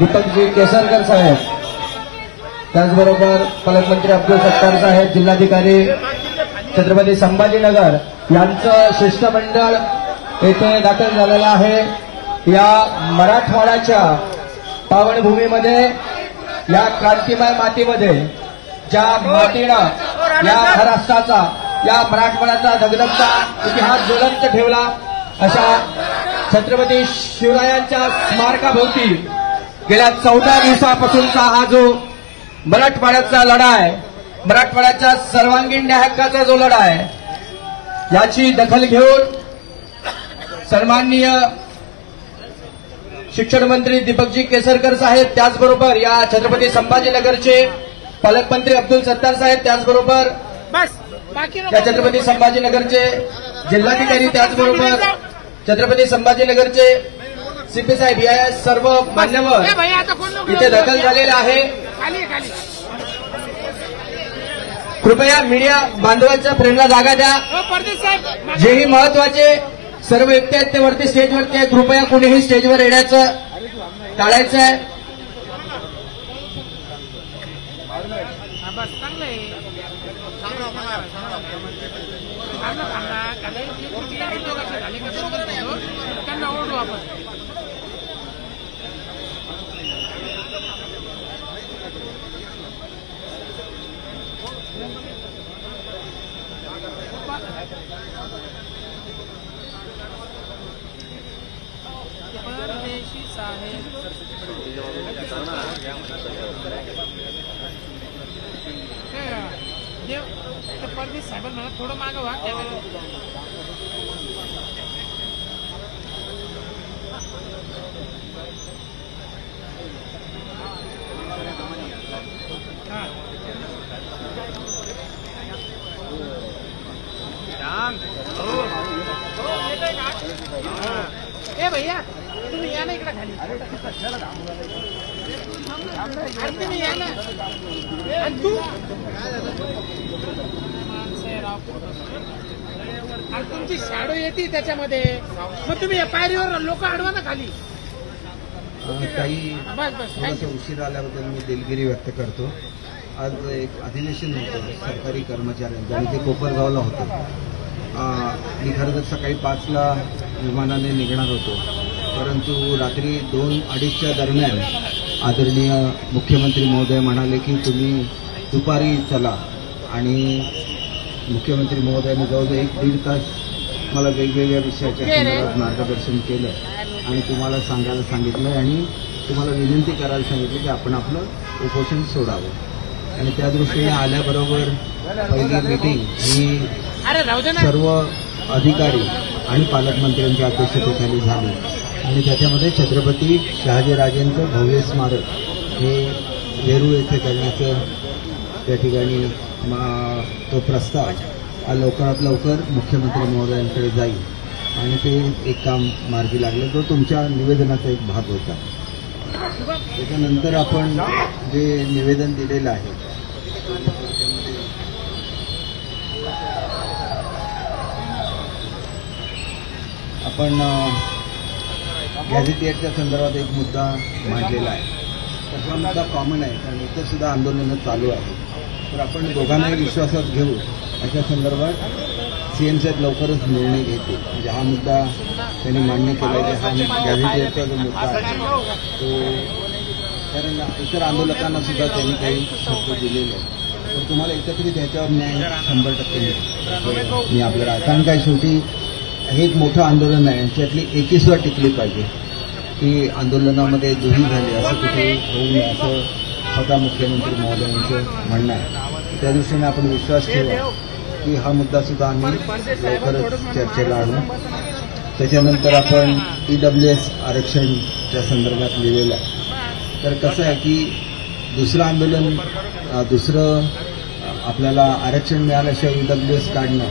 दीपकजी केसरकर साहेब, त्याचबरोबर पालकमंत्री अब्दुल सत्तार साहेब, जिल्हाधिकारी छत्रपती संभाजीनगर यांचं शिष्टमंडळ येथे दाखल झालेलं आहे। या मराठवाड्याच्या पावनभूमीमध्ये, या क्रांतिमय मातीमध्ये, ज्या मातीनं या महाराष्ट्राचा, या मराठवाड्याचा धगधगता इतिहास ज्वलंत ठेवला, अशा छत्रपती शिवरायांच्या स्मारकाभोवती गेल्या 14 दिवसापासूनचा हा जो मराठवाड्याचा लढा आहे, मराठवाड्याच्या सर्वांगीण न्याय हक्काचा जो लढा आहे, याची दखल घेऊन सन्माननीय शिक्षण मंत्री दीपकजी केसरकर साहेब, त्याचबरोबर या छत्रपती संभाजीनगरचे पालकमंत्री अब्दुल सत्तार साहेब, त्याचबरोबर या छत्रपती संभाजीनगरचे जिल्हाधिकारी, त्याचबरोबर छत्रपती संभाजीनगरचे सीपी साहेब, या सर्व मान्यवर इथे दाखल झालेले आहे। कृपया मीडिया बांधवांच्या फ्रेंडला जागा द्या। जेही महत्वाचे सर्व व्यक्ती आहेत ते वरती स्टेजवरती आहेत, कृपया कोणीही स्टेजवर येण्याचं टाळायचं आहे। थोडं मागवा भैया तुम्ही या ना इकडे खाली, तुम्ही या ना, आणि तू आणि तुमची शॅडो येते त्याच्यामध्ये, मग तुम्ही या पायरीवर लोक अडवा ना खाली। काही थोडंसं उशीर आल्याबद्दल मी दिलगिरी व्यक्त करतो। आज एक अधिवेशन होतं सरकारी कर्मचाऱ्यांचं आणि ते कोपरगावला होतं। मी खरं तर सकाळी 5ला विमानाने निघणार होतो, परंतु रात्री 2-2:30च्या दरम्यान आदरणीय मुख्यमंत्री महोदय म्हणाले की तुम्ही दुपारी चला, आणि मुख्यमंत्री महोदयांनी जवळजवळ 1-1.5 तास मला वेगवेगळ्या विषयाच्या संदर्भात मार्गदर्शन केलं आणि तुम्हाला सांगायला सांगितलं आणि तुम्हाला विनंती करायला सांगितलं की आपण आपलं उपोषण सोडावं। आणि त्या दृष्टीने आल्याबरोबर पहिली मीटिंग ही सर्व अधिकारी आणि पालकमंत्र्यांच्या अध्यक्षतेखाली झाली आणि त्याच्यामध्ये छत्रपती शहाजीराजेंचं भव्य स्मारक हे वेरूळ येथे करण्याचं त्या ठिकाणी तो प्रस्ताव लवकरात लवकर मुख्यमंत्री महोदयांकडे जाईल आणि ते एक काम मार्गी लागलं, जो तुमच्या निवेदनाचा एक भाग होता। त्याच्यानंतर आपण जे निवेदन दिलेलं आहे आपण गॅझेटियरच्या संदर्भात एक मुद्दा मांडलेला आहे। तसा मुद्दा कॉमन आहे, कारण इतर सुद्धा आंदोलनं चालू आहेत। तर आपण दोघांनाही विश्वासात घेऊ अशा संदर्भात सीएमसीत लवकरच निर्णय घेते। म्हणजे हा मुद्दा त्यांनी मान्य केला की हा गॅझेटियरचा जो मुद्दा आहे तो, कारण इतर आंदोलकांना सुद्धा त्यांनी काही शब्द दिलेले आहेत, तर तुम्हाला एकत्रित ह्याच्यावर न्याय 100% मिळेल। मी आपल्याला, कारण काय शेवटी हे एक मोठं आंदोलन आहे, याच्यातली एकीसुद्धा टिकली पाहिजे की आंदोलनामध्ये दुही झाली असं कुठे होऊ नये, असं स्वतः मुख्यमंत्री महोदयांचं म्हणणं आहे। त्या दृष्टीने आपण विश्वास ठेवू की हा मुद्दा सुद्धा आम्ही लवकरच चर्चेला आणू। त्याच्यानंतर आपण EWS आरक्षणच्या संदर्भात लिहिलेलं आहे। तर कसं आहे की दुसरं आंदोलन, दुसरं आपल्याला आरक्षण मिळाल्याशिवाय EWS काढणं,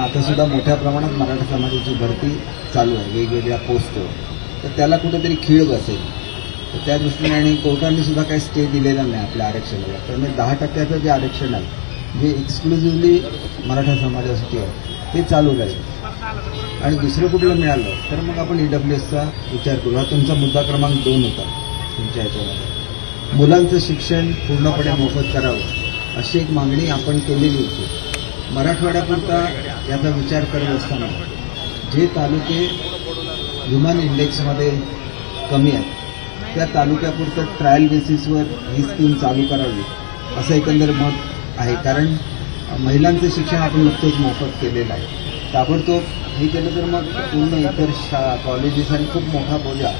आता सुद्धा मोठ्या प्रमाणात मराठा समाजाची भरती चालू आहे वेगवेगळ्या पोस्टवर, तर त्याला कुठेतरी खीळ बसेल। तर त्या दृष्टीने आणि कोर्टाने सुद्धा काही स्टे दिलेला नाही आपल्या आरक्षणाला, त्यामुळे 10% जे आरक्षण आहे जे एक्सक्लुझिव्हली मराठा समाजासाठी आहे ते चालू राहील। आणि दुसरं कुठलं मिळालं तर मग आपण EWSचा विचार करू। हा तुमचा मुद्दा क्रमांक 2 होता। तुमच्या ह्याच्यामध्ये मुलांचं शिक्षण पूर्णपणे मोफत करावं अशी एक मागणी आपण केलेली होती. मराठवाड्यापुरता याचा विचार करत असताना जे तालुके ह्युमन इंडेक्समध्ये कमी आहेत त्या तालुक्यापुरतं ट्रायल बेसिसवर ही स्कीम चालू करावी असं एकंदर मत आहे. कारण महिलांचं शिक्षण आपण नुकतंच मोफत केलेलं आहे. ताबडतोब हे केलं तर मग पूर्ण इतर कॉलेजेस आणि खूप मोठा बोजा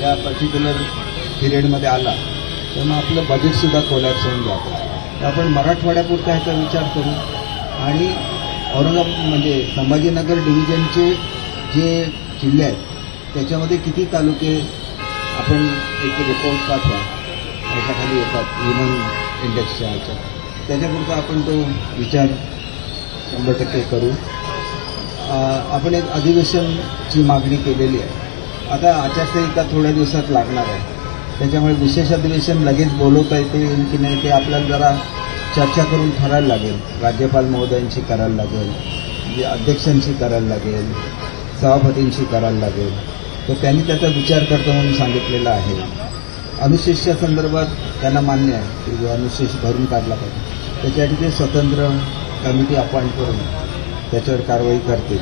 या पर्टिक्युलर पिरियडमध्ये आला तर मग आपलं बजेटसुद्धा कोलॅप्स होऊन जातं. आपण मराठवाड्यापुरता ह्याचा विचार करू आणि औरंगाबाद म्हणजे संभाजीनगर डिव्हिजनचे जे जिल्हे आहेत त्याच्यामध्ये किती तालुके आपण एक रिपोर्ट पाठवा याच्याखाली येतात ह्युमन इंडेक्सच्या ह्याच्या त्याच्यापुरता आपण तो विचार 100% करू. आपण एक अधिवेशनची मागणी केलेली आहे. आता आचारसंहिता थोड्या दिवसात लागणार आहे त्याच्यामुळे विशेष अधिवेशन लगेच बोलवता येते की नाही ते आपल्याला जरा चर्चा करून ठरायला लागेल. राज्यपाल महोदयांशी करायला लागेल, अध्यक्षांशी करायला लागेल, सभापतींशी करायला लागेल. तर त्यांनी त्याचा विचार करतो म्हणून सांगितलेला आहे. अनुशेषच्या संदर्भात त्यांना मान्य आहे की अनुशेष भरून काढला पाहिजे. त्याच्यासाठी ते स्वतंत्र कमिटी अपॉइंट करून त्याच्यावर कारवाई करतील.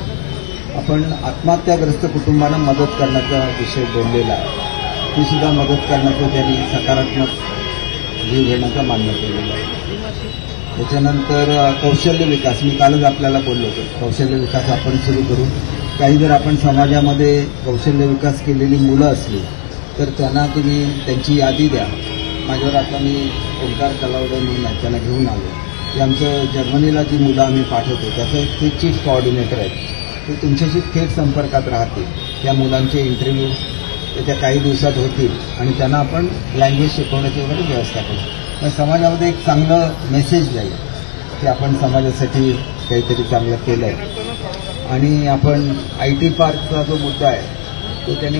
आपण आत्महत्याग्रस्त कुटुंबांना मदत करण्याचा विषय बोललेला आहे. ती सुद्धा मदत करण्याचं त्यांनी सकारात्मक जीव घेण्याचा मान्य केलेला आहे. त्याच्यानंतर कौशल्य विकास मी कालच आपल्याला बोललो होतो. कौशल्य विकास आपण सुरू करू. काही जर आपण समाजामध्ये कौशल्य विकास केलेली मुलं असली तर त्यांना तुम्ही त्यांची यादी द्या. माझ्यावर आता मी ओंकार कलावडे म्हणून आहे त्यांना घेऊन आलो की आमचं जर्मनीला जी मुलं आम्ही पाठवतो त्याचं ते चीफ कोऑर्डिनेटर आहेत. ते तुमच्याशी थेट संपर्कात राहतील. त्या मुलांचे इंटरव्ह्यू त्याच्या काही दिवसात होतील आणि त्यांना आपण लँग्वेज शिकवण्याची वगैरे व्यवस्था करू. मग समाजामध्ये एक चांगलं मेसेज जाईल की आपण समाजासाठी काहीतरी चांगलं केलं आहे. आणि आपण IT पार्कचा जो मुद्दा आहे तो त्यांनी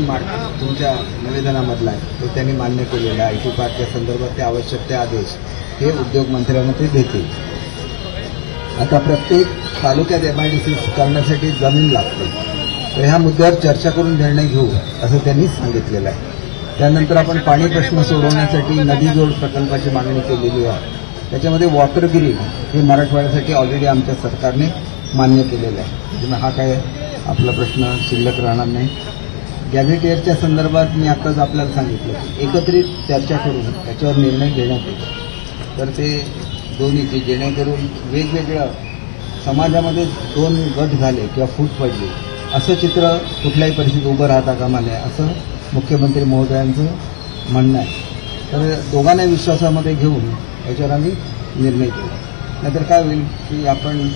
तुमच्या निवेदनामधला आहे तो त्यांनी मान्य केलेला आहे. IT पार्कच्या संदर्भात ते आवश्यक ते आदेश हे उद्योगमंत्र्यांना ते देतील. आता प्रत्येक तालुक्यात MIDC करण्यासाठी जमीन लागते तर ह्या मुद्द्यावर चर्चा करून निर्णय घेऊ असं त्यांनी सांगितलेलं आहे. त्यानंतर आपण पाणी प्रश्न सोडवण्यासाठी नदी जोड प्रकल्पाची मागणी केलेली आहे. त्याच्यामध्ये वॉटर ग्रीड हे मराठवाड्यासाठी ऑलरेडी आमच्या सरकारने मान्य केलेलं आहे. त्यामुळे हा काय आपला प्रश्न शिल्लक राहणार नाही. गॅझेटियरच्या संदर्भात मी आताच आपल्याला सांगितलं की एकत्रित चर्चा करून त्याच्यावर निर्णय घेण्यात येईल. तर ते दोन्हीचे जेणेकरून वेगवेगळं समाजामध्ये 2 गट झाले किंवा फूट पडली असं चित्र कुठल्याही परिस्थितीत उभं राहता कामा नये असं मुख्यमंत्री महोदयांचं म्हणणं आहे. तर दोघांना विश्वासामध्ये घेऊन याच्यावर आम्ही निर्णय घेऊ. नाहीतर काय होईल की आपण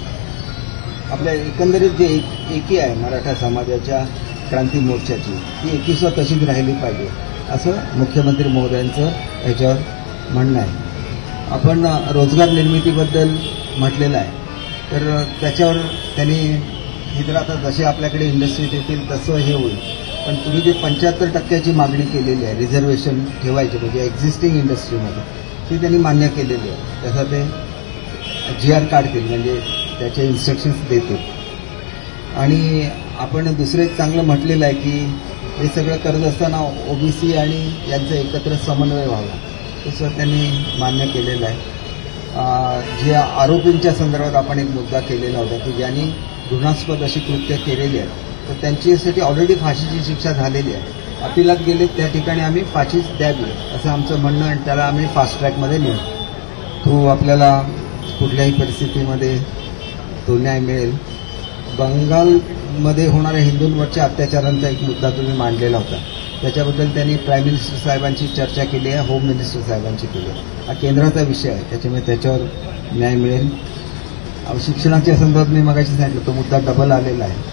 आपल्या एकंदरीत जे एकी आहे मराठा समाजाच्या क्रांती मोर्चाची ती एकीस्वा तशीच राहिली पाहिजे असं मुख्यमंत्री महोदयांचं याच्यावर म्हणणं आहे. आपण रोजगार निर्मितीबद्दल म्हटलेलं आहे तर त्याच्यावर त्यांनी हे तर आता जसे आपल्याकडे इंडस्ट्रीज येतील तसं हे होईल. पण तुम्ही जे 75% मागणी केलेली आहे रिझर्वेशन ठेवायची म्हणजे एक्झिस्टिंग इंडस्ट्रीमध्ये ती त्यांनी मान्य केलेली आहे. त्याचा ते GR काढतील म्हणजे त्याचे इन्स्ट्रक्शन्स देतील. आणि आपण दुसरं एक चांगलं म्हटलेलं आहे की हे सगळं करत असताना OBC आणि यांचा एकत्र समन्वय व्हावा तसं त्यांनी मान्य केलेलं आहे. जे आरोपींच्या संदर्भात आपण एक मुद्दा केलेला होता की ज्यांनी घृणास्पद अशी कृत्य केलेली आहेत तर त्यांच्यासाठी ऑलरेडी फाशीची शिक्षा झालेली आहे. अपिलात गेले त्या ठिकाणी आम्ही फाशीच द्यावी असं आमचं म्हणणं आणि त्याला आम्ही फास्ट ट्रॅकमध्ये नेऊ. तो आपल्याला कुठल्याही परिस्थितीमध्ये तो न्याय मिळेल. बंगालमध्ये होणाऱ्या हिंदूंवरच्या अत्याचारांचा एक मुद्दा तुम्ही मांडलेला होता. त्याच्याबद्दल त्यांनी प्राईम मिनिस्टर साहेबांची चर्चा केली आहे, होम मिनिस्टर साहेबांची केली आहे. हा केंद्राचा विषय आहे त्याच्यामुळे त्याच्यावर न्याय मिळेल. शिक्षणाच्या संदर्भात मी मगाशी सांगितलं तो मुद्दा डबल आलेला आहे.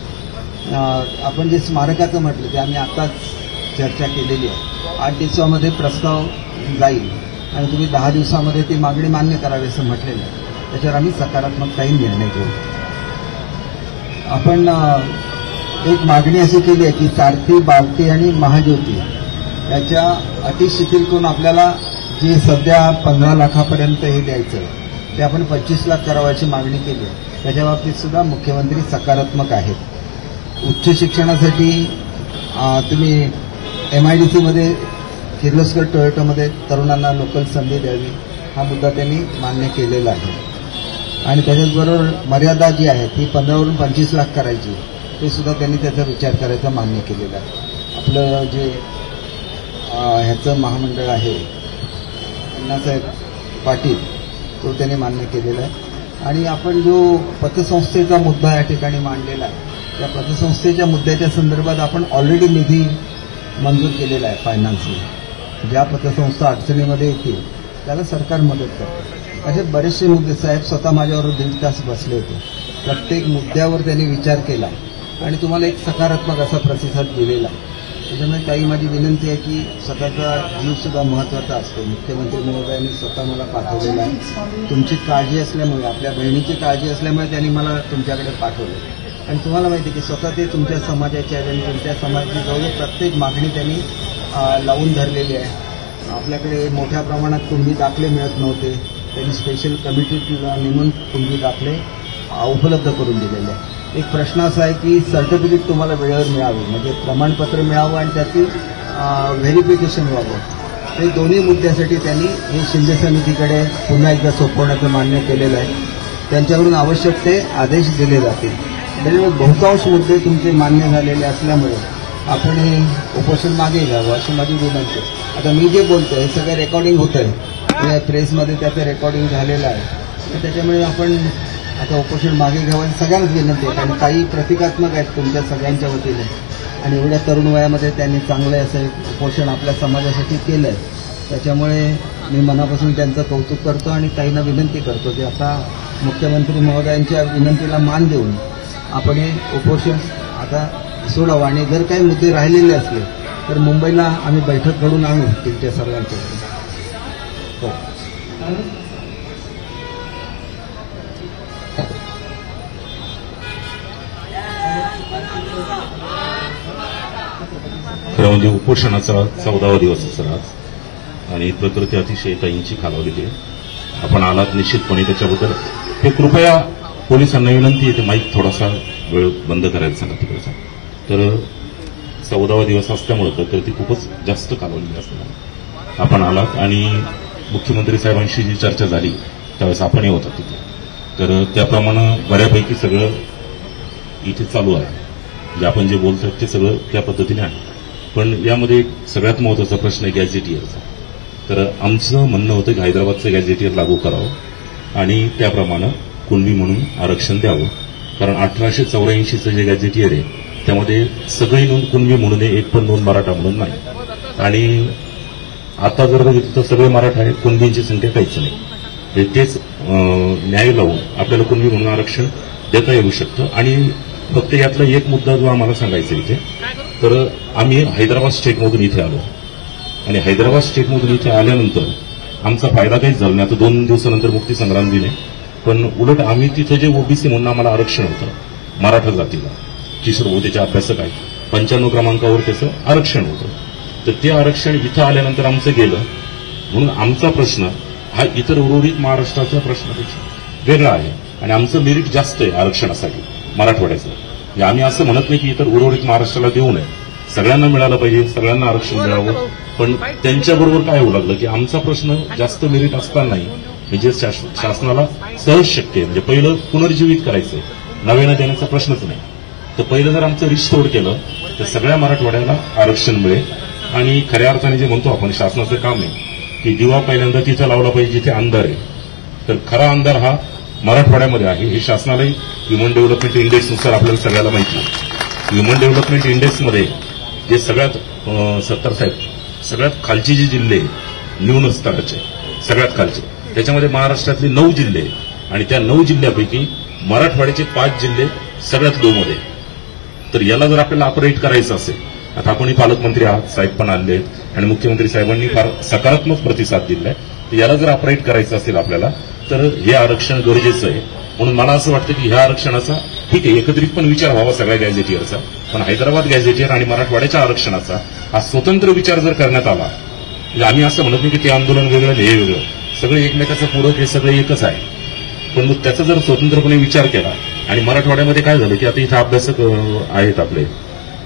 आपण जे स्मारकाचं म्हटलं ते आम्ही आताच चर्चा केलेली आहे. 8 दिवसामध्ये प्रस्ताव जाईल आणि तुम्ही 10 दिवसामध्ये ती मागणी मान्य करावी असं म्हटलेलं आहे. त्याच्यावर आम्ही सकारात्मक काही निर्णय घेऊ. आपण एक मागणी अशी केली आहे की सारथी, बार्टी आणि महाज्योती याच्या अटी शिथिल करून आपल्याला जी सध्या 15 लाखापर्यंत हे द्यायचं ते आपण 25 लाख करावायची मागणी केली आहे. त्याच्या बाबतीत सुद्धा मुख्यमंत्री सकारात्मक आहेत. उच्च शिक्षणासाठी तुम्ही MIDCमध्ये किर्लोस्कर टोयोटामध्ये तरुणांना लोकल संधी द्यावी हा मुद्दा त्यांनी मान्य केलेला आहे. आणि त्याच्याचबरोबर मर्यादा जी आहे ती 15 वरून 25 लाख करायची ते सुद्धा त्यांनी त्याचा विचार करायचा मान्य केलेला आहे. आपलं जे ह्याचं महामंडळ आहे अण्णासाहेब पाटील तो त्यांनी मान्य केलेला आहे. आणि आपण जो पतसंस्थेचा मुद्दा या ठिकाणी मांडलेला आहे त्या पतसंस्थेच्या मुद्द्याच्या संदर्भात आपण ऑलरेडी निधी मंजूर केलेला आहे. फायनान्सिंग ज्या पतसंस्था अडचणीमध्ये येतील त्याला सरकार मदत करते. असे बरेचसे मुद्दे साहेब स्वतः माझ्यावर 1.5 तास बसले होते. प्रत्येक मुद्द्यावर त्यांनी विचार केला आणि तुम्हाला एक सकारात्मक असा प्रतिसाद दिलेला. त्याच्यामुळे काही माझी विनंती आहे की स्वतःचा जीव सुद्धा महत्त्वाचा असतो. मुख्यमंत्री महोदयांनी स्वतः मला पाठवलेला आहे. तुमची काळजी असल्यामुळे आपल्या बहिणीची काळजी असल्यामुळे त्यांनी मला तुमच्याकडे पाठवलं. आणि तुम्हाला माहिती आहे की स्वतः ते तुमच्या समाजाचे आहेत आणि तुमच्या समाजाची जवळ प्रत्येक मागणी त्यांनी लावून धरलेली आहे. आपल्याकडे मोठ्या प्रमाणात कुणबी दाखले मिळत नव्हते. त्यांनी स्पेशल कमिटीला नेमून कुणबी दाखले उपलब्ध करून दिलेले आहे. एक प्रश्न असा आहे की सर्टिफिकेट तुम्हाला वेळेवर मिळावं म्हणजे प्रमाणपत्र मिळावं आणि त्याची व्हेरिफिकेशन व्हावं. हे दोन्ही मुद्द्यासाठी त्यांनी हे शिंदे समितीकडे पुन्हा एकदा सोपवण्याचं मान्य केलेलं आहे. त्यांच्याकडून आवश्यक ते आदेश दिले जातील. त्याच्यामुळे बहुतांश मुद्दे तुमचे मान्य झालेले असल्यामुळे आपण हे उपोषण मागे घ्यावं अशी माझी विनंती आहे. आता मी जे बोलतोय हे सगळं रेकॉर्डिंग होतंय. प्रेसमध्ये त्याचं रेकॉर्डिंग झालेलं आहे. तर त्याच्यामुळे आपण आता उपोषण मागे घ्यावं सगळ्यांनाच विनंती आहे. कारण काही प्रतिकात्मक आहेत तुमच्या सगळ्यांच्या वतीने आणि एवढ्या तरुण वयामध्ये त्यांनी चांगलं असं उपोषण आपल्या समाजासाठी केलं आहे. त्याच्यामुळे मी मनापासून त्यांचं कौतुक करतो आणि ताईंना विनंती करतो की आता मुख्यमंत्री महोदयांच्या विनंतीला मान देऊन आपण हे उपोषण आता सोडावं. आणि जर काही मुद्दे राहिलेले असले तर मुंबईला आम्ही बैठक घडून आणू तुमच्या सर्वांच्या. खरं म्हणजे उपोषणाचा 14वा दिवस असेल आज आणि प्रकृती अतिशय ताईंची खालावलेली आहे. आपण आलात निश्चितपणे त्याच्याबद्दल हे कृपया पोलिसांना विनंती आहे ते माईक थोडासा वेळ बंद करायला सांगा तिकडचा. तर 14वा दिवस असल्यामुळे प्रकृती खूपच जास्त खालावलेली असल्यामुळे आपण आलात आणि मुख्यमंत्री साहेबांशी जी चर्चा झाली त्यावेळेस आपणही होता तिथे. तर त्याप्रमाणे बऱ्यापैकी सगळं इथे चालू आहे. जे आपण जे बोलतोय ते सगळं त्या पद्धतीने आहे. पण यामध्ये सगळ्यात महत्त्वाचा प्रश्न आहे गॅझेटियरचा. तर आमचं म्हणणं होतं की हैदराबादचं गॅझेटियर लागू करावं आणि त्याप्रमाणे कुणबी म्हणून आरक्षण द्यावं. कारण 1884चं जे गॅझेटियर आहे त्यामध्ये सगळी नोंद कुणबी म्हणून आहे, एक पण नोंद मराठा म्हणून नाही. आणि आता जर बघितलं तर सगळे मराठा आहेत, कुणबींची संख्या काहीच नाही. तेच न्याय लावून आपल्याला कुणबी म्हणून आरक्षण देता येऊ शकतं. आणि फक्त यातला एक मुद्दा जो आम्हाला सांगायचा इथे तर आम्ही हैदराबाद स्टेटमधून इथे आलो आणि हैदराबाद स्टेटमधून इथे आल्यानंतर आमचा फायदा काहीच झाला नाही. आता 2 दिवसानंतर मुक्ती संग्राम दिन आहे. पण उलट आम्ही तिथे जे ओबीसी म्हणून आम्हाला आरक्षण होतं मराठा जातीला किशोर भाऊ त्याचे अभ्यासक आहेत 95 क्रमांकावर त्याचं आरक्षण होतं. तर ते आरक्षण इथं आल्यानंतर आमचं गेलं. म्हणून आमचा प्रश्न हा इतर उर्वरित महाराष्ट्राच्या प्रश्नापेक्षा वेगळा आहे आणि आमचं मेरिट जास्त आहे आरक्षणासाठी मराठवाड्याचं. म्हणजे आम्ही असं म्हणत नाही की इतर उर्वरित महाराष्ट्राला देऊ नये, सगळ्यांना मिळालं पाहिजे, सगळ्यांना आरक्षण मिळावं. पण त्यांच्याबरोबर काय होऊ लागलं की आमचा प्रश्न जास्त मेरिट असतानाही म्हणजे शासनाला सहज शक्य आहे म्हणजे पहिलं पुनर्जीवित करायचंय, नव्यानं देण्याचा प्रश्नच नाही. तर पहिलं जर आमचं रिस्टोर केलं तर सगळ्या मराठवाड्याला आरक्षण मिळेल. आणि खऱ्या अर्थाने जे म्हणतो आपण शासनाचं काम आहे की दिवा पहिल्यांदा तिथं लावला पाहिजे जिथे अंधार आहे. तर खरा अंधार हा मराठवाड्यामध्ये आहे. हे शासनालाही ह्युमन डेव्हलपमेंट इंडेक्सनुसार आपल्याला सगळ्याला माहिती आहे. ह्युमन डेव्हलपमेंट इंडेक्समध्ये जे सगळ्यात सत्तर साहेब सगळ्यात खालची जी जिल्हे न्यून स्तराचे सगळ्यात खालचे त्याच्यामध्ये महाराष्ट्रातले 9 जिल्हे आणि त्या 9 जिल्ह्यापैकी मराठवाड्याचे 5 जिल्हे सगळ्यात लो मध्ये. तर याला जर आपल्याला ऑपरेट करायचं असेल आता आपणही पालकमंत्री आहात, साहेब पण आले आहेत आणि मुख्यमंत्री साहेबांनी फार सकारात्मक प्रतिसाद दिलाय. तर याला जर ऑपरेट करायचं असेल आपल्याला तर हे आरक्षण गरजेचं आहे. म्हणून मला असं वाटतं की ह्या आरक्षणाचा ठीक आहे एकत्रित पण विचार व्हावा सगळ्या गॅझेटियरचा. पण हैदराबाद गॅझेटियर आणि मराठवाड्याच्या आरक्षणाचा हा स्वतंत्र विचार जर करण्यात आला म्हणजे आम्ही असं म्हणत नाही की ते आंदोलन वेगळं हे वेगळं, सगळे एकमेकाचं पूरक हे सगळे एकच आहे. पण मग त्याचा जर स्वतंत्रपणे विचार केला आणि मराठवाड्यामध्ये काय झालं की आता इथं अभ्यासक आहेत आपले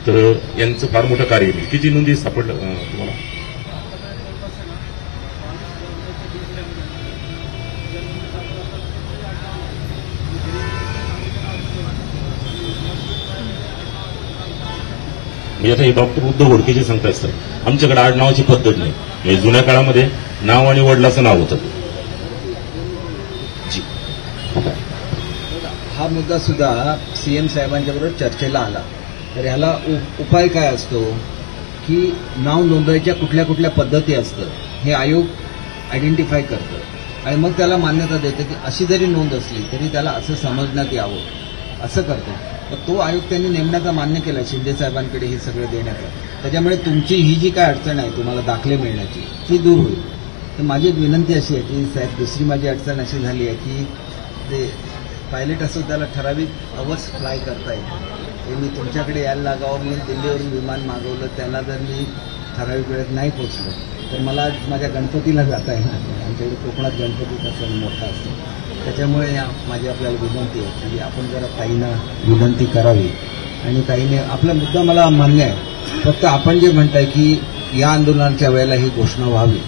तर यांचं फार मोठं कार्य किती नोंदी सापडलं तुम्हाला म्हणजे आता हे डॉक्टर उद्धव घोडके जे सांगतायत सर, आमच्याकडे आडनावाची पद्धत नाही. म्हणजे जुन्या काळामध्ये नाव आणि वडिलाचं नाव होतं. जी हा मुद्दा सुद्धा सीएम साहेबांच्या बरोबर चर्चेला आला. तर ह्याला उपाय काय असतो की नाव नोंदवायच्या कुठल्या कुठल्या पद्धती असतं हे आयोग आयडेंटिफाय करतं आणि मग त्याला मान्यता देतं की अशी जरी नोंद असली तरी त्याला असं समजण्यात यावं असं करतो. तर तो आयोग त्यांनी नेमण्याचा मान्य केला शिंदे साहेबांकडे हे सगळं देण्याचा. त्याच्यामुळे तुमची ही जी काय अडचण आहे तुम्हाला दाखले मिळण्याची ती दूर होईल. तर माझी एक विनंती अशी आहे की साहेब, दुसरी माझी अडचण अशी झाली आहे की ते पायलट असो त्याला ठराविक अवर्स फ्लाय करता येईल. हे मी तुमच्याकडे यायला लागावं म्हणून दिल्लीवरून विमान मागवलं, त्याला जर मी ठराविक वेळेत नाही पोचलो तर मला माझ्या गणपतीला जाता येणार नाही. आमच्याकडे कोकणात गणपतीचा सण मोठा असतो. त्याच्यामुळे माझी आपल्याला विनंती आहे की आपण जरा ताईंना विनंती करावी. आणि ताईने आपला मुद्दा मला मान्य आहे, फक्त आपण जे म्हणताय की या आंदोलनाच्या वेळेला ही घोषणा व्हावी,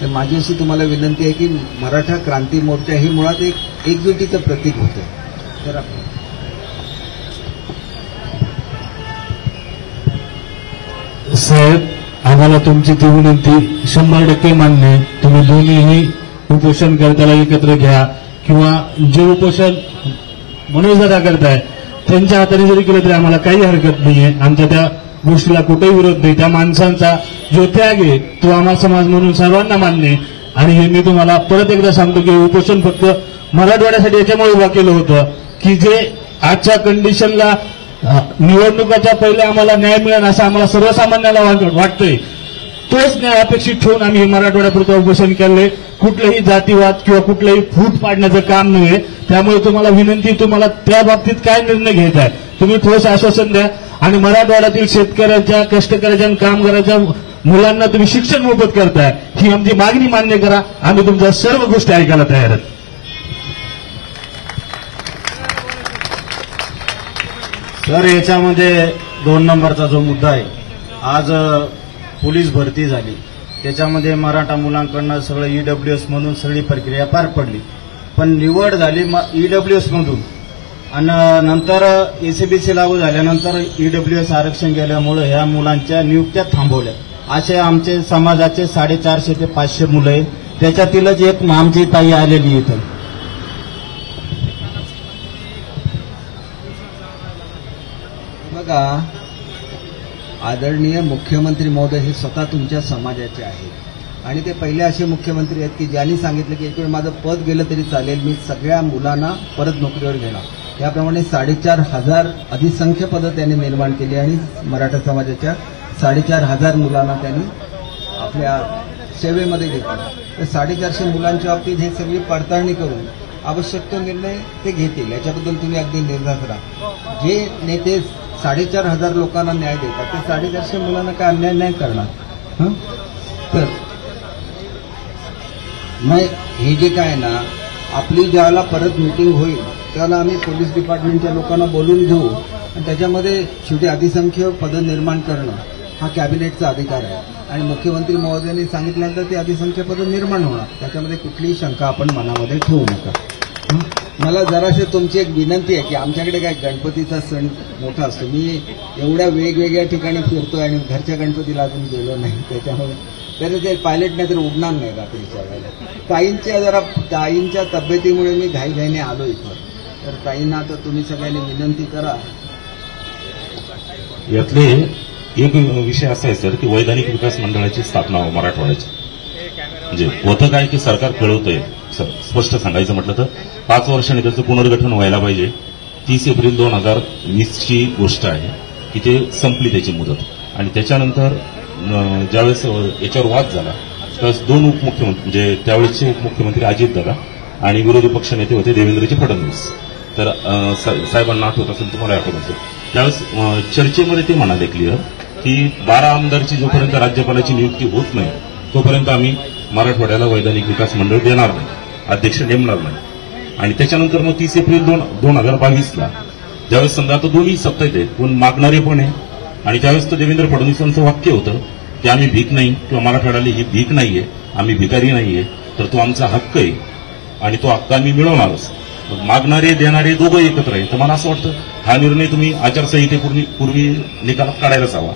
तर माझी अशी तुम्हाला विनंती आहे की मराठा क्रांती मोर्चा ही मुळात एक एकजुटीचं प्रतीक होतं. तर साहेब, आम्हाला तुमची ती विनंती 100% मान्य आहे. तुम्ही दोन्हीही उपोषणकर्त्याला एकत्र घ्या किंवा जे उपोषण मनोजदादा करताय त्यांच्या हाताने जरी केलं तरी आम्हाला काही हरकत नाहीये. आमच्या त्या गोष्टीला कुठेही विरोध नाही. त्या माणसांचा जो त्याग आहे तो आम्हा समाज म्हणून सर्वांना मान्य आहे. आणि हे मी तुम्हाला परत एकदा सांगतो की उपोषण फक्त मराठवाड्यासाठी याच्यामुळे उभा केलं होतं की जे आजच्या कंडिशनला निवडणुकाच्या पहिले आम्हाला न्याय मिळेल असं आम्हाला सर्वसामान्याला वाटतंय. तोच न्याय अपेक्षित ठेवून आम्ही हे मराठवाड्यापुरतं उपोषण केले. कुठलेही जातीवाद किंवा कुठलेही फूट पाडण्याचं काम नव्हे. त्यामुळे तुम्हाला विनंती, तुम्हाला त्या बाबतीत काय निर्णय घ्यायचा आहे तुम्ही ठोस आश्वासन द्या. आणि मराठवाड्यातील शेतकऱ्यांच्या, कष्टकऱ्याच्या, कामगारांच्या मुलांना तुम्ही शिक्षण मोफत करताय ही आमची मागणी मान्य करा. आम्ही तुमच्या सर्व गोष्टी ऐकायला तयार आहोत. तर याच्यामध्ये 2 नंबरचा जो मुद्दा आहे, आज पोलीस भरती झाली, त्याच्यामध्ये मराठा मुलांकडनं सगळं ईडब्ल्यूएस मधून सगळी प्रक्रिया पार पडली, पण निवड झाली ईडब्ल्यूएस मधून आणि नंतर एसीबीसी लागू झाल्यानंतर ईडब्ल्यूएस आरक्षण गेल्यामुळे ह्या मुलांच्या नियुक्त्या थांबवल्या. असे आमचे समाजाचे 450 ते 500 मुलं आहेत. त्याच्यातीलच एक आमची ताई आलेली इथं. बघा, आदरणीय मुख्यमंत्री महोदय हे स्वतः तुमच्या समाजाचे आहेत आणि ते पहिले असे मुख्यमंत्री आहेत की ज्यांनी सांगितलं की एक वेळ माझं पद गेलं तरी चालेल, मी सगळ्या मुलांना परत नोकरीवर घेणार. त्याप्रमाणे 4,500 अधिसंख्य पदं त्यांनी निर्माण केली आणि मराठा समाजाच्या 4,500 मुलांना त्यांनी आपल्या सेवेमध्ये घेतलं. तर 450 मुलांच्या बाबतीत हे सगळी पडताळणी करून आवश्यक तो निर्णय ते घेतील. याच्याबद्दल तुम्ही अगदी निर्धास्त राहा. जे नेते 4,500 लोकांना न्याय देतात ते 450 मुलांना काय अन्याय नाही करणार. तर नाही, हे जे काय ना, आपली ज्यावेळेला परत मीटिंग होईल त्याला आम्ही पोलीस डिपार्टमेंटच्या लोकांना बोलून घेऊ आणि त्याच्यामध्ये शेवटी अधिसंख्य पदं निर्माण करणं हा कॅबिनेटचा अधिकार आहे आणि मुख्यमंत्री महोदयांनी सांगितल्यानंतर ते अधिसंख्य पदं निर्माण होणार. त्याच्यामध्ये कुठलीही शंका आपण मनामध्ये ठेवू नका. मला जराशी तुमची एक विनंती आहे की आमच्याकडे काय गणपतीचा सण मोठा असतो. मी एवढ्या वेगवेगळ्या ठिकाणी फिरतोय आणि घरच्या गणपतीला अजून गेलो नाही. त्याच्यामुळे तरी ते पायलट नाही तर उडणार नाही रात्रीच्या वेळेला. ताईंच्या तब्येतीमुळे मी घाईघाईने आलो इथं. तर ताईंना आता तुम्ही सगळ्यांनी विनंती करा. यातले एक विषय असा आहे सर की वैधानिक विकास मंडळाची स्थापना मराठवाड्याची. म्हणजे होतं काय की सरकार कळवतंय, स्पष्ट सांगायचं म्हटलं तर 5 वर्षांनी त्याचं पुनर्गठन व्हायला पाहिजे. 30 एप्रिल 2020ची गोष्ट आहे की ते संपली त्याची मुदत. आणि त्याच्यानंतर ज्यावेळेस याच्यावर वाद झाला त्यावेळेस 2 उपमुख्यमंत्री, म्हणजे त्यावेळेसचे उपमुख्यमंत्री अजितदादा आणि विरोधी पक्षनेते होते देवेंद्रजी फडणवीस. तर साहेबांना आठवत असेल, तुम्हाला आठवत असेल, त्यावेळेस चर्चेमध्ये ते म्हणाले क्लिअर की 12 आमदारची जोपर्यंत राज्यपालाची नियुक्ती होत नाही तोपर्यंत आम्ही मराठवाड्याला वैधानिक विकास मंडळ देणार नाही, अध्यक्ष नेमणार नाही. आणि त्याच्यानंतर मग 30 एप्रिल 2022ला ज्यावेळेस समजा आता दोन्ही सत्तेत आहेत, कोण मागणारे पण आहे आणि त्यावेळेस तर देवेंद्र फडणवीसांचं वाक्य होतं की आम्ही भीक नाही किंवा मराठवाड्याला ही भीक नाहीये, आम्ही भिकारी नाहीये, तर तो आमचा हक्क आहे आणि तो हक्क आम्ही मिळवणारच. मागणारे देणारे दोघं एकत्र आहे. तर मला असं वाटतं हा निर्णय तुम्ही आचारसंहितेपूर्वी निकालात काढायलाच हवा.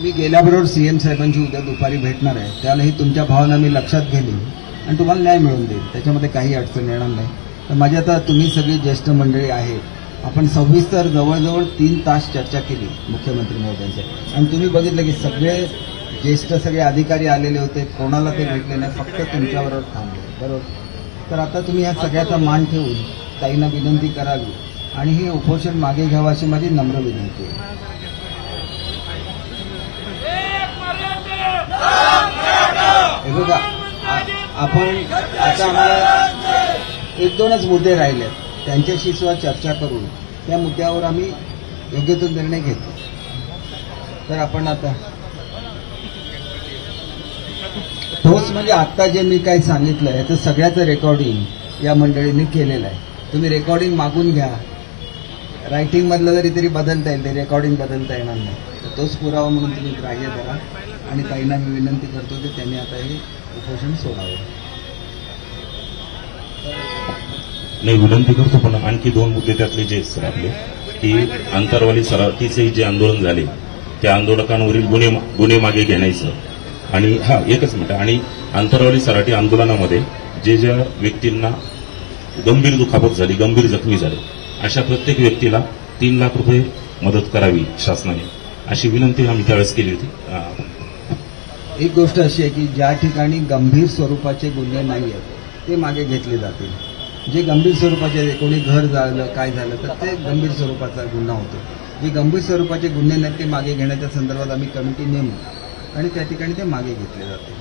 मी गेल्याबरोबर सीएम साहेबांची उद्या दुपारी भेटणार आहे. त्यालाही तुमच्या भावना मी लक्षात घेईन आणि तुम्हाला न्याय मिळवून देईल. त्याच्यामध्ये काही अडचण येणार नाही. तर माझी आता तुम्ही सगळी ज्येष्ठ मंडळी आहेत, आपण सविस्तर जवळजवळ 3 तास चर्चा केली मुख्यमंत्री महोदयांची. आणि तुम्ही बघितलं की सगळे ज्येष्ठ सगळे अधिकारी आलेले होते, कोणाला ते भेटले नाही, फक्त तुमच्याबरोबर थांबले. बरोबर. तर आता तुम्ही ह्या सगळ्याचा मान ठेवून ताईंना विनंती करावी आणि हे उपोषण मागे घ्यावं अशी माझी नम्र विनंती आहे. हे बघा, आपण आता आम्हाला 1-2च मुद्दे राहिले, त्यांच्याशी सुद्धा चर्चा करून त्या मुद्द्यावर आम्ही योग्य तो निर्णय घेतो. तर आपण आता ठोस म्हणजे आता जे मी काही सांगितलं याचं सगळ्याचं रेकॉर्डिंग या मंडळींनी केलेलं आहे. तुम्ही रेकॉर्डिंग मागून घ्या. रायटिंग मधलं जरी तरी बदलता येईल, ते रेकॉर्डिंग बदलता येणार नाही. तर तोच पुरावा म्हणून तुम्ही ग्राह्य करा. आणि ताईंना मी विनंती करतो की त्यांनी आता हे उपोषण सोडावे. नाही, विनंती करतो. पण आणखी 2 मुद्दे त्यातले जे सर आपले की आंतरवाली सराटीचे जे आंदोलन झाले त्या आंदोलकांवरील गुन्हे मागे घेण्याचं आणि एकच मिनिट. आणि आंतरवाली सराटी आंदोलनामध्ये ज्या व्यक्तींना गंभीर दुखापत झाली, गंभीर जखमी झाले, अशा प्रत्येक व्यक्तीला 3 लाख रुपये मदत करावी शासनाने, अशी विनंती आम्ही त्यावेळेस केली होती. एक गोष्ट अशी आहे की ज्या ठिकाणी गंभीर स्वरूपाचे गुन्हे नाही आहेत ते मागे घेतले जातील. जे गंभीर स्वरूपाचे, कोणी घर जाळलं काय झालं तर ते गंभीर स्वरूपाचा गुन्हा होतो. जे गंभीर स्वरूपाचे गुन्हे नाहीत ते मागे घेण्याच्या संदर्भात आम्ही कमिटी नेमू आणि त्या ठिकाणी ते मागे घेतले जाते.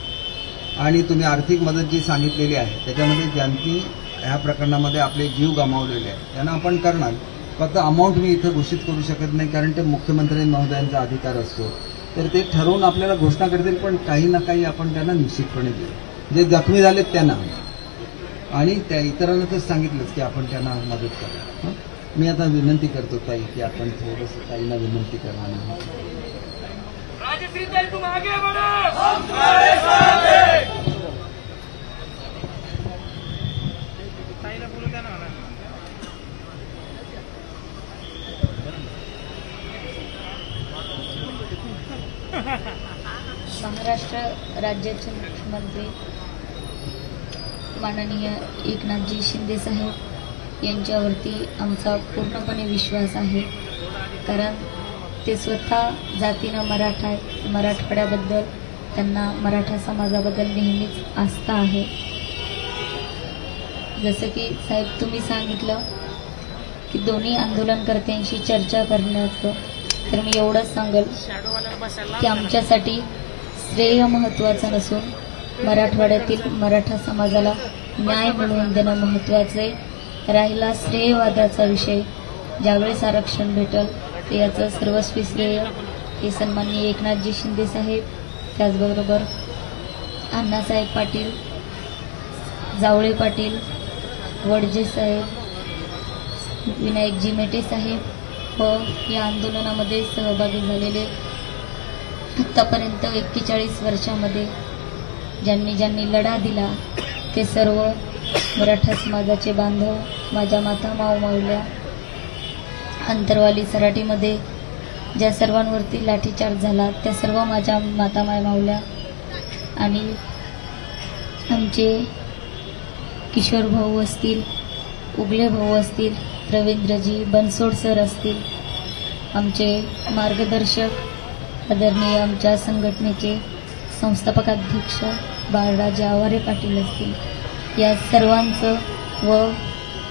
आणि तुम्ही आर्थिक मदत जी सांगितलेली आहे त्याच्यामध्ये ज्यांनी ह्या प्रकरणामध्ये आपले जीव गमावलेले आहेत त्यांना आपण करणार. फक्त अमाऊंट मी इथं घोषित करू शकत नाही कारण ते मुख्यमंत्री महोदयांचा अधिकार असतो. तर ते ठरवून आपल्याला घोषणा करतील, पण काही ना काही आपण त्यांना निश्चितपणे देऊ. जे जखमी झालेत त्यांना आणि त्या इतरांना तर सांगितलंच की आपण त्यांना मदत करू. मी आता विनंती करतो ताई की आपण थोडंसं ताईंना विनंती करा. महाराष्ट्र राज्याचे मुख्यमंत्री माननीय एकनाथजी शिंदे साहेब यांच्यावरती आमचा पूर्णपणे विश्वास आहे. कारण ते स्वतः जातीनं मराठा आहेत. मराठवाड्याबद्दल त्यांना, मराठा समाजाबद्दल नेहमीच आस्था आहे. जसं की साहेब तुम्ही सांगितलं की दोन्ही आंदोलनकर्त्यांशी चर्चा करण्याचं, तर मी एवढंच सांगेल की आमच्यासाठी श्रेय महत्त्वाचं नसून मराठवाड्यातील मराठा समाजाला न्याय मिळवून देणं महत्त्वाचे. राहिला श्रेयवादाचा विषय, ज्यावेळेस आरक्षण भेटल ते याचं सर्वस्वी श्रेय हे सन्माननीय एकनाथजी शिंदे साहेब, त्याचबरोबर अण्णासाहेब पाटील, जावळे पाटील, वडजे साहेब, विनायकजी मेटे साहेब व या आंदोलनामध्ये सहभागी झालेले आत्तापर्यंत 41 वर्षामध्ये ज्यांनी ज्यांनी लढा दिला ते सर्व मराठा समाजाचे बांधव, माझ्या माता माऊमाऊल्या, अंतरवाली सराटीमध्ये ज्या सर्वांवरती लाठीचार्ज झाला त्या सर्व माझ्या माता माऊल्या आणि आमचे किशोर भाऊ असतील, उगले भाऊ असतील, रवींद्रजी बनसोड सर असतील, आमचे मार्गदर्शक आदरणीय आमच्या संघटनेचे संस्थापक अध्यक्ष बाळराजे आवारे पाटील असतील, या सर्वांचं व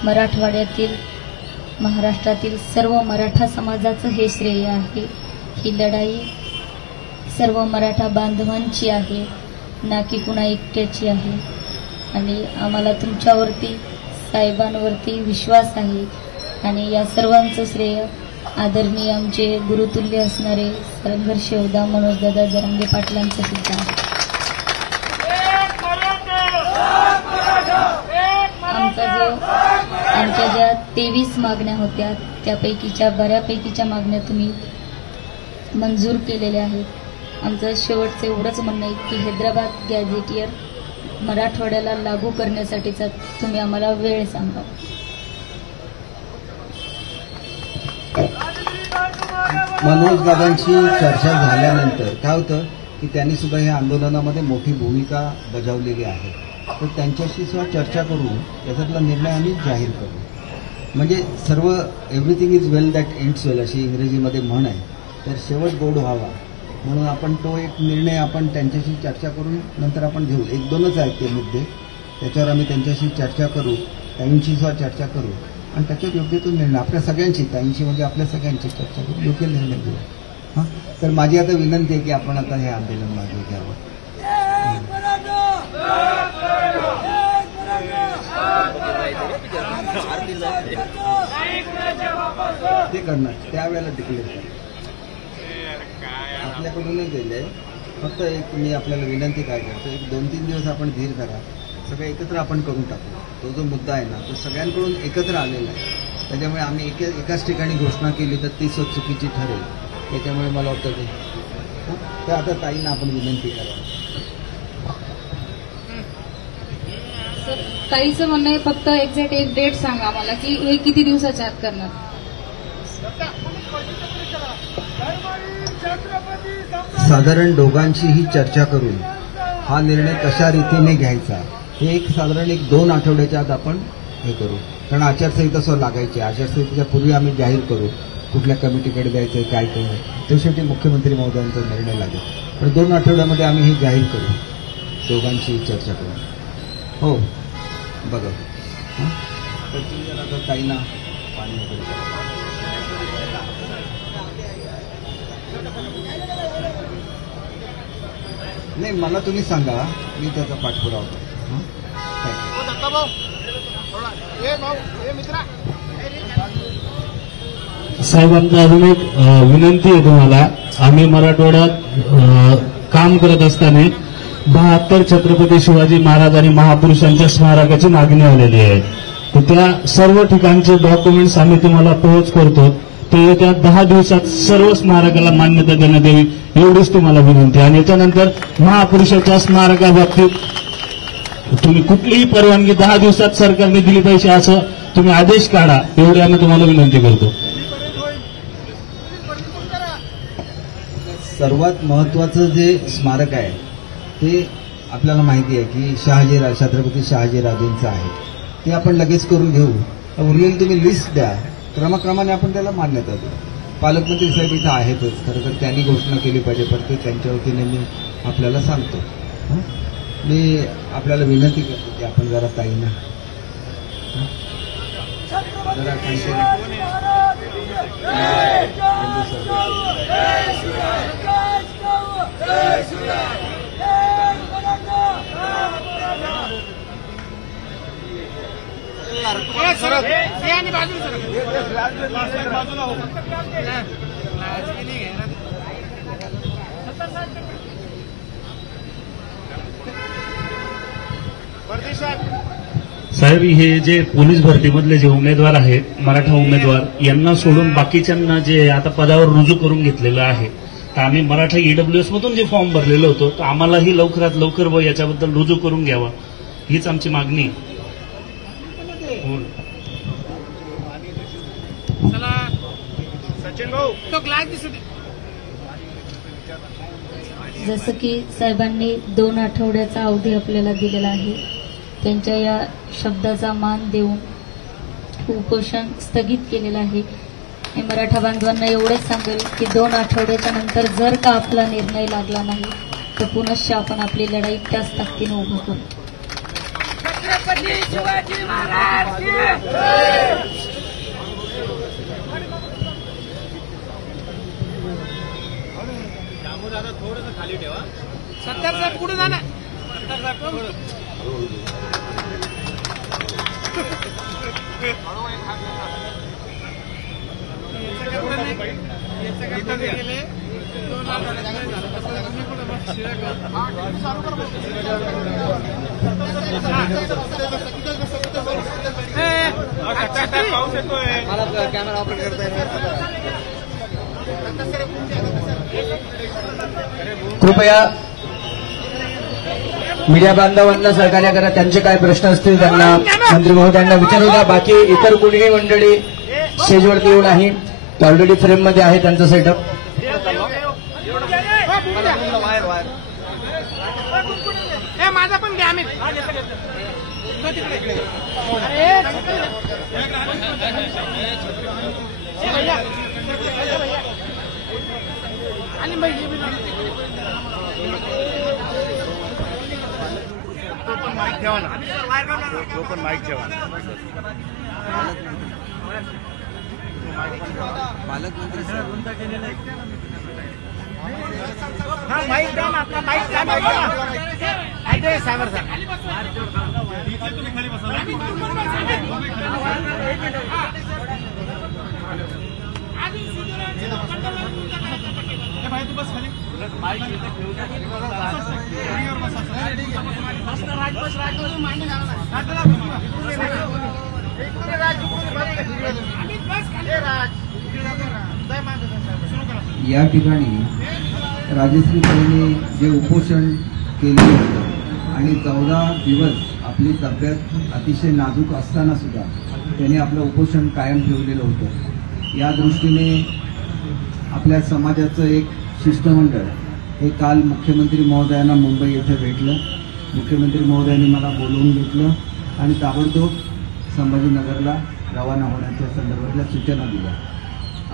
मराठवाड्यातील महाराष्ट्रातील सर्व मराठा समाजाचं हे श्रेय आहे. ही लढाई सर्व मराठा बांधवांची आहे, ना की कुणा एकट्याची आहे. आणि आम्हाला तुमच्यावरती साहेबांवरती विश्वास आहे आणि या सर्वांचं श्रेय आदरणीय आमचे गुरुतुल्य असणारे संघर्ष योद्धा मनोजदादा जरांगे पाटलांचं सुद्धा आहे. आमच्या ज्या 23 मागण्या होत्या त्यापैकीच्या बऱ्यापैकीच्या मागण्या तुम्ही मंजूर केलेल्या आहेत. आमचं शेवटचं एवढंच म्हणणं आहे की हैदराबाद गॅझेटियर मराठवाड्याला लागू करण्यासाठीचा तुम्ही आम्हाला वेळ सांगा. मनोज दादांशी चर्चा झाल्यानंतर काय होतं की त्यांनी सुद्धा या आंदोलनामध्ये मोठी भूमिका बजावलेली आहे. तर त्यांच्याशी सुद्धा चर्चा करून त्याच्यातला निर्णय आम्ही जाहीर करू. म्हणजे सर्व everything is well that ends well अशी इंग्रजीमध्ये म्हण आहे. तर शेवट गोड व्हावा म्हणून आपण तो एक निर्णय आपण त्यांच्याशी चर्चा करून नंतर आपण घेऊ. 1-2च आहेत ते मुद्दे, त्याच्यावर आम्ही त्यांच्याशी चर्चा करू, ताईंशी सुद्धा चर्चा करू आणि त्याच्यात योग्य तो निर्णय आपल्या सगळ्यांची, ताईंशी म्हणजे आपल्या सगळ्यांची चर्चा करून योग्य निर्णय घेऊ. हां, तर माझी आता विनंती आहे की आपण आता हे आंदोलन मागे घ्यावं. ते करणार त्यावेळेला डिक्लेअर आपल्याकडूनच दिलंय. फक्त एक मी आपल्याला विनंती काय करतो, एक 2-3 दिवस आपण धीर धरा, सगळं एकत्र आपण करून टाकू. तो जो मुद्दा आहे ना तो सगळ्यांकडून एकत्र आलेला आहे. त्याच्यामुळे आम्ही एकाच ठिकाणी घोषणा केली तर ती चुकीची ठरेल. त्याच्यामुळे मला वाटतं ते तर आता ताईंना आपण विनंती करा. ताईचं म्हणणं आहे फक्त एक्झॅक्ट एक डेट सांगा मला की हे किती दिवसाच्या आत करणार. साधारण दोघांशीही चर्चा करून हा निर्णय कशा रीतीने घ्यायचा हे एक साधारण 2 आठवड्याच्या आत आपण हे करू. कारण आचारसंहिता सुद्धा लागायची. आचारसंहितेच्या पूर्वी आम्ही जाहीर करू कुठल्या कमिटीकडे द्यायचं काय करू. तो शेवटी मुख्यमंत्री महोदयांचा निर्णय लागेल. पण 2 आठवड्यामध्ये आम्ही हे जाहीर करू, दोघांशी चर्चा करू. हो बघा तर तुम्ही आता ताईंना पाणी वगैरे नाही मला तुम्ही सांगा, मी त्याचा पाठपुरावा करतो. साहेब आमचा अजून एक विनंती आहे तुम्हाला. आम्ही मराठवाड्यात काम करत असताना 72 छत्रपती शिवाजी महाराज आणि महापुरुषांच्या स्मारकाची मागणी आलेली आहे. तर त्या सर्व ठिकाणचे डॉक्युमेंट्स आम्ही तुम्हाला पोहोच करतो. ते येत्या 10 दिवसात सर्व स्मारकाला मान्यता देण्यात यावी एवढीच तुम्हाला विनंती. आणि याच्यानंतर महापुरुषाच्या स्मारकाबाबतीत तुम्ही कुठलीही परवानगी 10 दिवसात सरकारने दिली पाहिजे असं तुम्ही आदेश काढा, एवढी आम्ही तुम्हाला विनंती करतो. सर्वात महत्वाचं जे स्मारक आहे ते आपल्याला माहिती आहे की छत्रपती शहाजीराजेंचं आहे. ते आपण लगेच करून घेऊ. उरलेली तुम्ही लिस्ट द्या, क्रमाक्रमाने आपण त्याला मान्यता देऊ. पालकमंत्री साहेब इथं आहेतच, खरं तर त्यांनी घोषणा केली पाहिजे, पण ते त्यांच्या वतीने मी आपल्याला सांगतो. मी आपल्याला विनंती करतो की आपण जरा ताईंना जरा साहेब हे जे पोलीस भरतीमधले जे उमेदवार आहेत, मराठा उमेदवार, यांना सोडून बाकीच्यांना जे आता पदावर रुजू करून घेतलेलं आहे, तर आम्ही मराठा EWS मधून जे फॉर्म भरलेलं होतं तर आम्हालाही लवकरात लवकर याच्याबद्दल रुजू करून घ्यावा हीच आमची मागणी. जसं की साहेबांनी 2 आठवड्याचा अवधी आपल्याला दिलेला आहे, त्यांच्या या शब्दाचा मान देऊन उपोषण स्थगित केलेलं आहे. मी मराठा बांधवांना एवढंच सांगेल की 2 आठवड्याच्या नंतर जर का आपला निर्णय लागला नाही तर पुनश्च आपण आपली लढाई त्याच ताकदीने उभं करू. शिवाजी महाराज थोडंसं खाली ठेवा. 70 पुढे जा ना. 70 कॅमेरा ऑपरेट करता कृपया मीडिया बांधवांना सहकार्य करा. त्यांचे काय प्रश्न असतील त्यांना मंत्री महोदयांना विचारू द्या. बाकी इतर कुणीही मंडळी स्टेजवरती येऊ नाही. ते ऑलरेडी फ्रेम मध्ये आहे त्यांचा सेटअप. माझा पण घ्या. आणि माईक ठेवा ना. तो पण माईक ठेवा. पालकमंत्री हा माईक द्या ना. आपला माईक द्या. सागर सर तुम्ही खाली बसा. भाई तू बस खाली. या ठिकाणी राजश्रीताईंनी जे उपोषण केले होते आणि 14 दिवस आपली तब्येत अतिशय नाजूक असताना सुद्धा त्यांनी आपलं उपोषण कायम ठेवलेलं होतं. या दृष्टीने आपल्या समाजाचं एक शिष्टमंडळ हे काल मुख्यमंत्री महोदयांना मुंबई येथे भेटलं. मुख्यमंत्री महोदयांनी मला बोलवून घेतलं आणि ताबडतोब संभाजीनगरला रवाना होण्याच्या संदर्भातल्या सूचना दिल्या.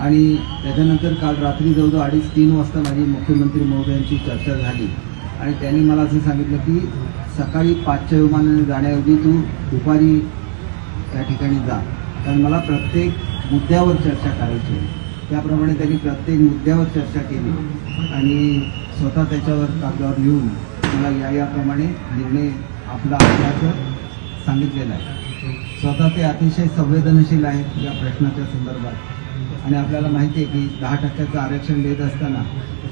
आणि त्याच्यानंतर काल रात्री जवळजवळ 2:30-3 वाजता माझी मुख्यमंत्री महोदयांची चर्चा झाली आणि त्यांनी मला असं सांगितलं की सकाळी 5च्या विमानाने जाण्याऐवजी तू दुपारी त्या ठिकाणी जा, कारण मला प्रत्येक मुद्द्यावर चर्चा करायची. त्याप्रमाणे त्यांनी प्रत्येक मुद्द्यावर चर्चा केली आणि स्वतः त्याच्यावर कागदावर लिहून मला याप्रमाणे निर्णय आपला असल्याचं सांगितलेलं आहे. स्वतः ते अतिशय संवेदनशील आहेत या प्रश्नाच्या संदर्भात. आणि आपल्याला माहिती आहे की 10% आरक्षण देत असताना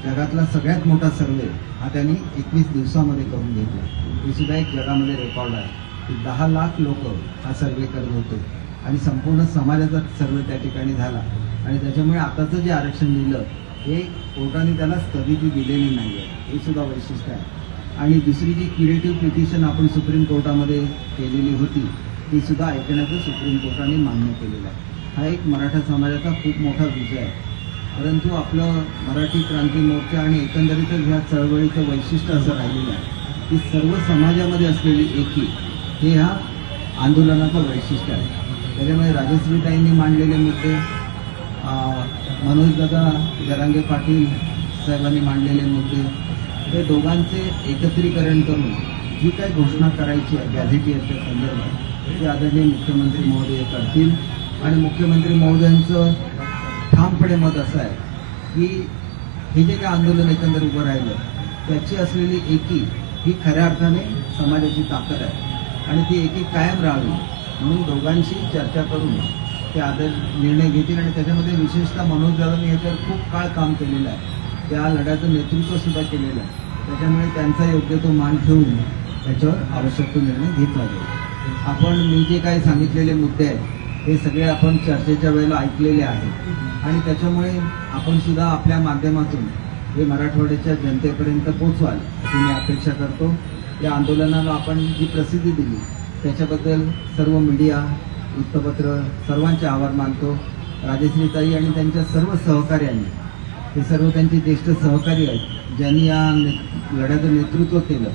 जगातला सगळ्यात मोठा सर्वे हा त्यांनी 21 दिवसामध्ये करून घेतला. हे सुद्धा एक जगामध्ये रेकॉर्ड आहे की 10 लाख लोक हा सर्वे करत होते आणि संपूर्ण समाजाचा सर्वे त्या ठिकाणी झाला. आणि त्याच्यामुळे आताचं जे आरक्षण दिलं हे कोर्टाने त्याला स्थगिती दिलेली नाही आहे, हे सुद्धा वैशिष्ट्य आहे. आणि दुसरी जी क्युरेटिव्ह पिटिशन आपण सुप्रीम कोर्टामध्ये केलेली होती ती सुद्धा ऐकण्याचं सुप्रीम कोर्टाने मान्य केलेलं आहे. हा एक मराठा समाजाचा खूप मोठा विजय आहे. परंतु आपलं मराठी क्रांती मोर्चा आणि एकंदरीतच ह्या चळवळीचं वैशिष्ट्य असं राहिलेलं आहे की सर्व समाजामध्ये असलेली एकी हे ह्या आंदोलनाचं वैशिष्ट्य आहे. त्याच्यामुळे राजश्रीताईंनी मांडलेले मुद्दे, मनोजदादा जरांगे पाटील साहेबांनी मांडलेले मुद्दे, हे दोघांचे एकत्रीकरण करून जी काही घोषणा करायची आहे गॅझेटियरच्या संदर्भात ते आदरणीय मुख्यमंत्री महोदय करतील. आणि मुख्यमंत्री महोदयांचं ठामपणे मत असं आहे की हे जे काही आंदोलन एकंदर उभं राहिलं त्याची असलेली एकी ही खऱ्या अर्थाने समाजाची ताकद आहे आणि ती एकी कायम राहावी म्हणून दोघांशी चर्चा करून ते निर्णय घेतील. आणि त्याच्यामध्ये विशेषतः मनोजदादांनी याच्यावर खूप काळ काम केलेलं आहे, त्या लढ्याचं नेतृत्व सुद्धा केलेलं आहे. त्याच्यामुळे त्यांचा योग्य तो मान ठेवून त्याच्यावर आवश्यक तो निर्णय घेतला जाईल. आपण मी जे काही सांगितलेले मुद्दे आहेत हे सगळे आपण चर्चेच्या वेळेला ऐकलेले आहेत आणि त्याच्यामुळे आपण सुद्धा आपल्या माध्यमातून हे मराठवाड्याच्या जनतेपर्यंत पोचवाल अशी मी अपेक्षा करतो. या आंदोलनाला आपण जी प्रसिद्धी दिली त्याच्याबद्दल सर्व मीडिया, वृत्तपत्र सर्वांचे आभार मानतो. राजश्रीताई आणि त्यांच्या सर्व सहकार्यांनी, हे सर्व त्यांचे ज्येष्ठ सहकारी आहेत ज्यांनी या लढ्याचं नेतृत्व केलं,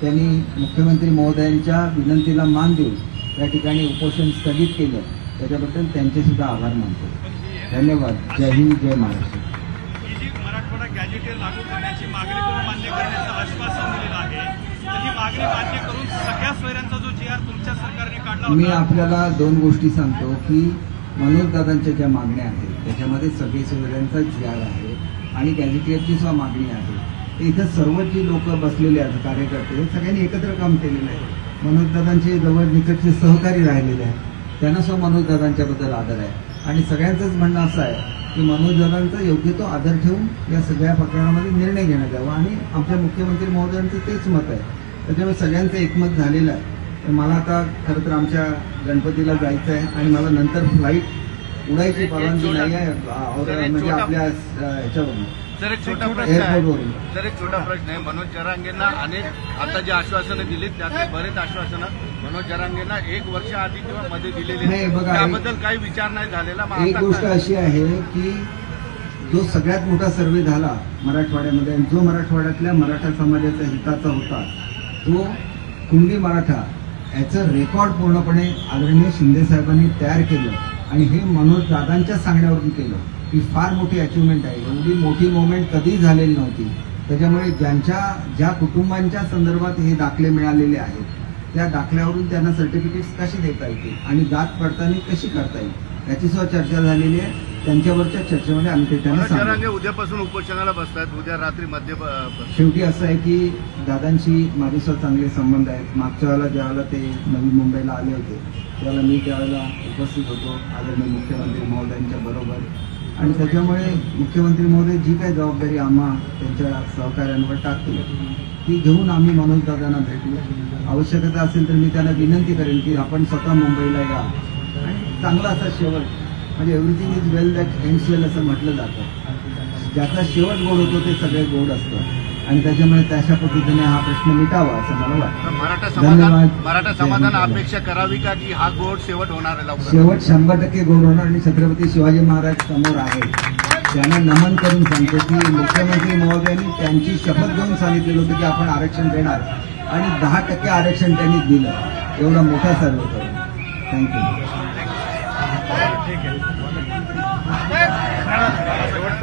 त्यांनी मुख्यमंत्री महोदयांच्या विनंतीला मान देऊन या ठिकाणी उपोषण स्थगित केलं, त्याच्याबद्दल त्यांचे सुद्धा आभार मानतो. धन्यवाद. जय हिंद, जय महाराष्ट्र. मराठवाडा गॅजेटियर लागू करण्याची मागणी करून मान्य करण्याचं आश्वासन दिलेलं आहे. ही मागणी मान्य करून सगळ्या सोयऱ्यांचा जो GR तुमच्या सरकारने काढला होता. मी आपल्याला 2 गोष्टी सांगतो की मनोजदादांच्या ज्या मागण्या आहेत त्याच्यामध्ये सगळे सोयऱ्यांचा GR आहे आणि गॅजेटियरची सुद्धा मागणी आहे. इथं सर्व जी लोक बसलेले आहेत कार्यकर्ते सगळ्यांनी एकत्र काम केलेलं आहे. मनोजदादांचे जवळ निकटचे सहकारी राहिलेले आहेत, त्यांना सुद्धा मनोजदादांच्याबद्दल आदर आहे. आणि सगळ्यांचंच म्हणणं असं आहे की मनोजदादांचा योग्य तो आदर ठेवून या सगळ्या प्रकरणामध्ये निर्णय घेण्यात यावा आणि आमच्या मुख्यमंत्री महोदयांचं तेच मत आहे. त्याच्यामुळे सगळ्यांचं एकमत झालेलं आहे. तर मला आता खरं तर आमच्या गणपतीला जायचं आहे आणि मला नंतर फ्लाईट उडायची परवानगी नाही आहे म्हणजे आपल्या ह्याच्यावरून. सर एक छोटा प्रश्न आहे. एअरपोर्टवरून. सर एक छोटा प्रश्न आहे. मनोज जरांगेंना अनेक आता जी आश्वासनं दिलीत त्यातले बरेच आश्वासनं मनोज जरांगेंना 1 वर्ष आधी किंवा मध्ये दिलेली नाही, आहेत. बघा, त्याबद्दल काही विचार नाही झालेला. मग एक आता गोष्ट काय? अशी आहे की जो सगळ्यात मोठा सर्वे झाला मराठवाड्यामध्ये आणि जो मराठवाड्यातल्या मराठा समाजाच्या हिताचा होता तो कुणबी मराठा याचं रेकॉर्ड पूर्णपणे आदरणीय शिंदे साहेबांनी तयार केलं आणि हे मनोज दादांच्या सांगण्यावरून केलं. ही फार मोठी अचिव्हमेंट आहे. एवढी मोठी मुवमेंट कधी झालेली नव्हती. त्याच्यामुळे ज्या कुटुंबांच्या संदर्भात हे दाखले मिळालेले आहेत त्या दाखल्यावरून त्यांना सर्टिफिकेट्स कशी देता येतील आणि जात पडताळणी कशी करता येईल याची सुद्धा चर्चा झालेली आहे. त्यांच्यावरच्या चर्चेमध्ये आम्ही ते त्यांना मनोज जरांगे सांगू. उद्यापासून उपोषणाला बसतायत. उद्या रात्री शेवटी असं आहे की दादांशी माझे सुद्धा चांगले संबंध आहेत. मागच्या वेळेला ज्यावेळेला ते नवी मुंबईला आले होते त्यावेळेला मी त्यावेळेला उपस्थित होतो आदरणीय मुख्यमंत्री महोदयांच्या बरोबर आणि त्याच्यामुळे मुख्यमंत्री महोदय जी काही जबाबदारी आम्हा त्यांच्या सहकार्यांवर टाकतील ती घेऊन आम्ही मनोज दादांना भेटू. आवश्यकता असेल तर मी त्यांना विनंती करेन की आपण स्वतः मुंबईला या आणि चांगला असा शेवट म्हणजे everything is well that ends well असं म्हटलं जातं. ज्याचा शेवट गोड होतो ते सगळे गोड असतं आणि त्याच्यामुळे तशा पद्धतीने हा प्रश्न मिटावा असं मला वाटतं. धन्यवाद. मराठा समाधान अपेक्षा करावी का की हा गोड शेवट होणार आहे लवकर? शेवट 100% गोड होणार आणि छत्रपती शिवाजी महाराज समोर आहे. त्यांना नमन करून सांगतो की मुख्यमंत्री महोदयांनी त्यांची शपथ घेऊन सांगितलेलं होतं की आपण आरक्षण देणार आणि 10% आरक्षण त्यांनी दिलं. एवढा मोठा सर्व करून. थँक्यू. शेवट